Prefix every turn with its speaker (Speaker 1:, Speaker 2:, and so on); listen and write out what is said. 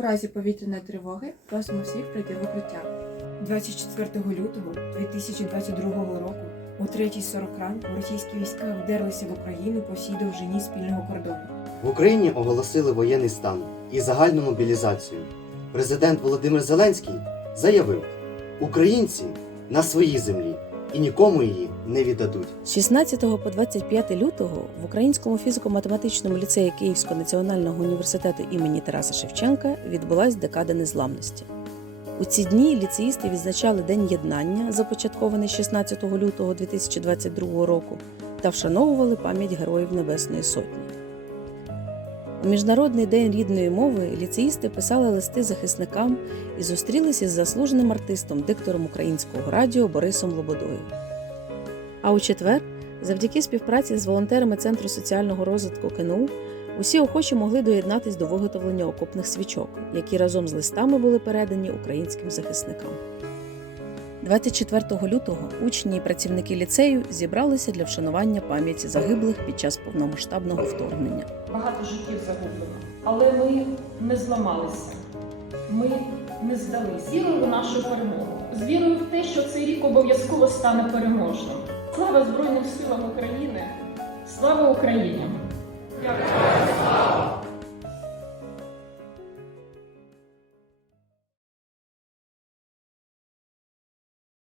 Speaker 1: У разі повітряної тривоги просимо всіх прийти в укриття.
Speaker 2: 24 лютого 2022 року о 3.40 ранку російські війська вдерлися в Україну по всій довжині спільного кордону.
Speaker 3: В Україні оголосили воєнний стан і загальну мобілізацію. Президент Володимир Зеленський заявив: Українці на своїй землі і нікому її не віддадуть.
Speaker 4: З 16 по 25 лютого в Українському фізико-математичному ліцеї Київського національного університету імені Тараса Шевченка відбулась декада незламності. У ці дні ліцеїсти відзначали День єднання, започаткований 16 лютого 2022 року, та вшановували пам'ять Героїв Небесної Сотні. У Міжнародний день рідної мови ліцеїсти писали листи захисникам і зустрілися з заслуженим артистом, диктором українського радіо Борисом Лободою. А у четвер, завдяки співпраці з волонтерами Центру соціального розвитку КНУ, усі охочі могли доєднатись до виготовлення окопних свічок, які разом з листами були передані українським захисникам. 24 лютого учні і працівники ліцею зібралися для вшанування пам'яті загиблих під час повномасштабного вторгнення.
Speaker 5: багато життів загублено. Але ми не зламалися, ми не здалися. Вірою в нашу перемогу, з вірою в те, що цей рік обов'язково стане переможним. Слава Збройним силам України! Слава Україні! Дякую.